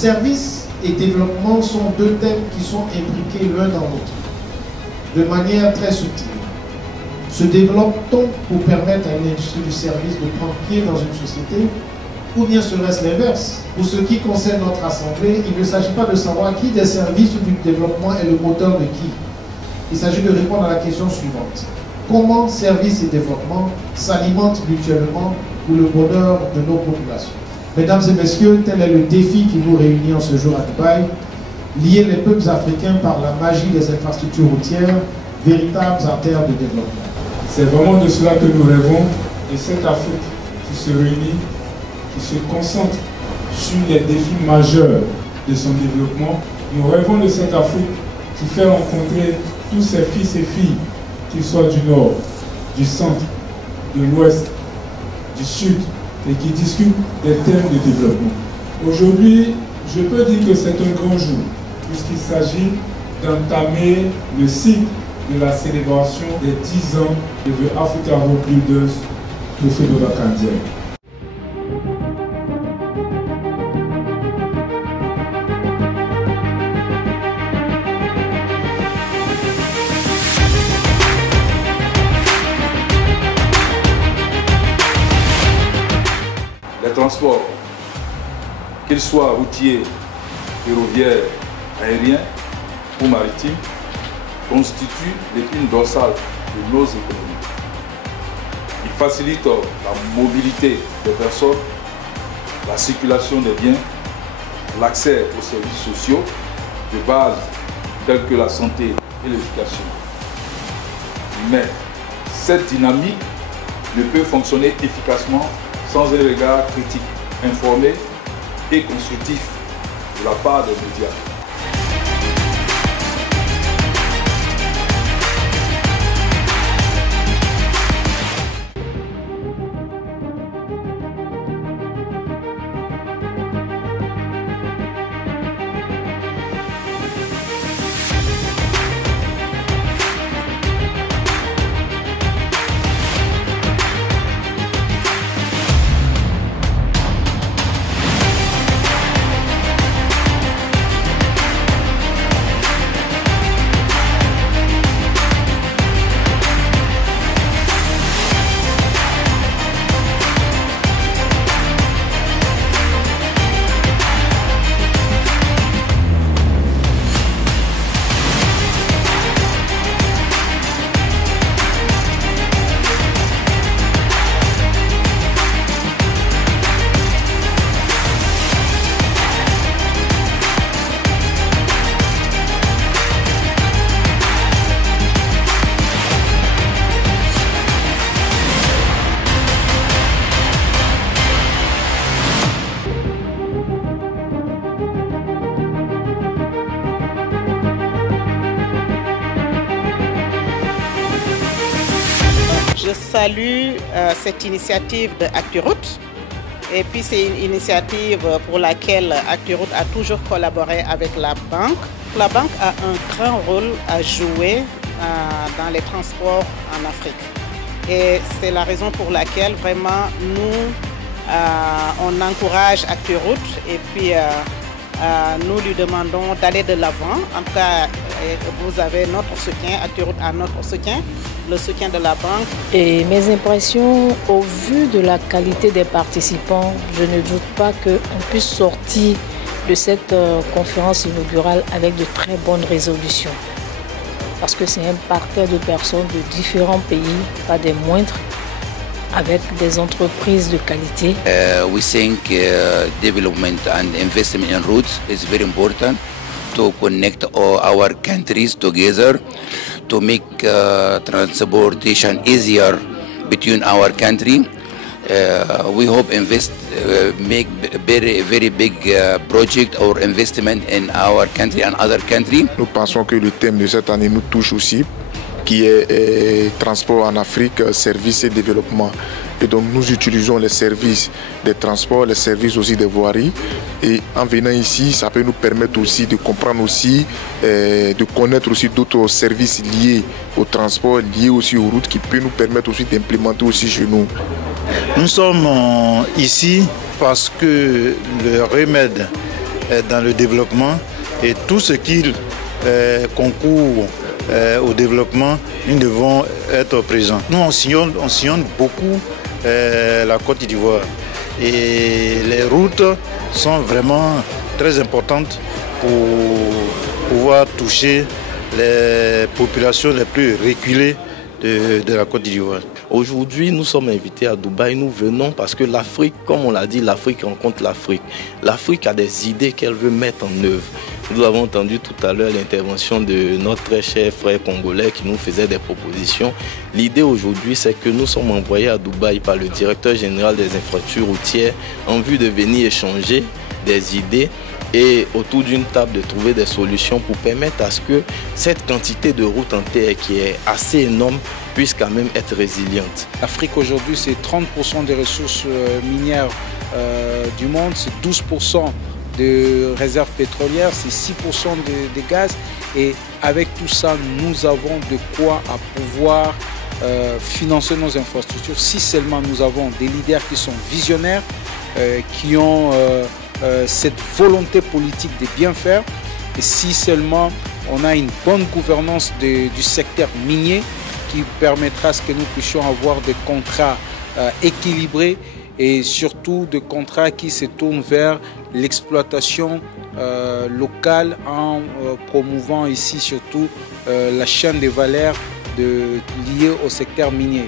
Service et développement sont deux thèmes qui sont imbriqués l'un dans l'autre, de manière très subtile. Se développe-t-on pour permettre à une industrie du service de prendre pied dans une société, ou bien serait-ce l'inverse? Pour ce qui concerne notre Assemblée, il ne s'agit pas de savoir qui des services ou du développement est le moteur de qui. Il s'agit de répondre à la question suivante. Comment services et développement s'alimentent mutuellement pour le bonheur de nos populations? Mesdames et messieurs, tel est le défi qui vous réunit en ce jour à Dubaï. Lier les peuples africains par la magie des infrastructures routières, véritables artères de développement. C'est vraiment de cela que nous rêvons, de cette Afrique qui se réunit, qui se concentre sur les défis majeurs de son développement. Nous rêvons de cette Afrique qui fait rencontrer tous ses fils et filles, qu'ils soient du nord, du centre, de l'ouest, du sud, et qui discutent des thèmes de développement. Aujourd'hui, je peux dire que c'est un grand jour, puisqu'il s'agit d'entamer le cycle de la célébration des 10 ans de The Africa Road Builders Trophée de la Candienne. Les transports, qu'ils soient routiers, ferroviaires, aériens ou maritimes, constituent l'épine dorsale de nos économies. Ils facilitent la mobilité des personnes, la circulation des biens, l'accès aux services sociaux de base tels que la santé et l'éducation. Mais cette dynamique ne peut fonctionner efficacement sans un regard critique, informé et constructif de la part des médias. Je salue cette initiative de ActuRoute. Et puis c'est une initiative pour laquelle ActuRoute a toujours collaboré avec la banque. La banque a un grand rôle à jouer dans les transports en Afrique. Et c'est la raison pour laquelle vraiment nous, on encourage ActuRoute et puis nous lui demandons d'aller de l'avant. En tout cas, vous avez notre soutien, ActuRoute a notre soutien, le soutien de la banque. Et mes impressions, au vu de la qualité des participants, je ne doute pas qu'on puisse sortir de cette conférence inaugurale avec de très bonnes résolutions. Parce que c'est un parterre de personnes de différents pays, pas des moindres, avec des entreprises de qualité. We think development and investment in roads is very important to connect all our countries together, to make transportation easier between our country. We hope make very big project or investment in our country and other country. Nous pensons que le thème de cette année nous touche aussi, qui est transport en Afrique, services et développement. Et donc nous utilisons les services des transports, les services aussi des voiries. Et en venant ici, ça peut nous permettre aussi de comprendre aussi, de connaître aussi d'autres services liés au transport, liés aussi aux routes, qui peuvent nous permettre aussi d'implémenter aussi chez nous. Nous sommes ici parce que le remède dans le développement et tout ce qui concourt au développement, nous devons être présents. Nous, on sillonne beaucoup la Côte d'Ivoire et les routes sont vraiment très importantes pour pouvoir toucher les populations les plus reculées de la Côte d'Ivoire. Aujourd'hui, nous sommes invités à Dubaï. Nous venons parce que l'Afrique, comme on l'a dit, l'Afrique rencontre l'Afrique. L'Afrique a des idées qu'elle veut mettre en œuvre. Nous avons entendu tout à l'heure l'intervention de notre très cher frère congolais qui nous faisait des propositions. L'idée aujourd'hui, c'est que nous sommes envoyés à Dubaï par le directeur général des infrastructures routières en vue de venir échanger des idées et autour d'une table de trouver des solutions pour permettre à ce que cette quantité de routes en terre qui est assez énorme puisse quand même être résiliente. L'Afrique aujourd'hui, c'est 30% des ressources minières du monde, c'est 12% de réserves pétrolières, c'est 6% de gaz. Et avec tout ça, nous avons de quoi à pouvoir financer nos infrastructures si seulement nous avons des leaders qui sont visionnaires, qui ont cette volonté politique de bien faire. Et si seulement on a une bonne gouvernance du secteur minier qui permettra à ce que nous puissions avoir des contrats équilibrés et surtout des contrats qui se tournent vers l'exploitation locale en promouvant ici surtout la chaîne de valeur liée au secteur minier.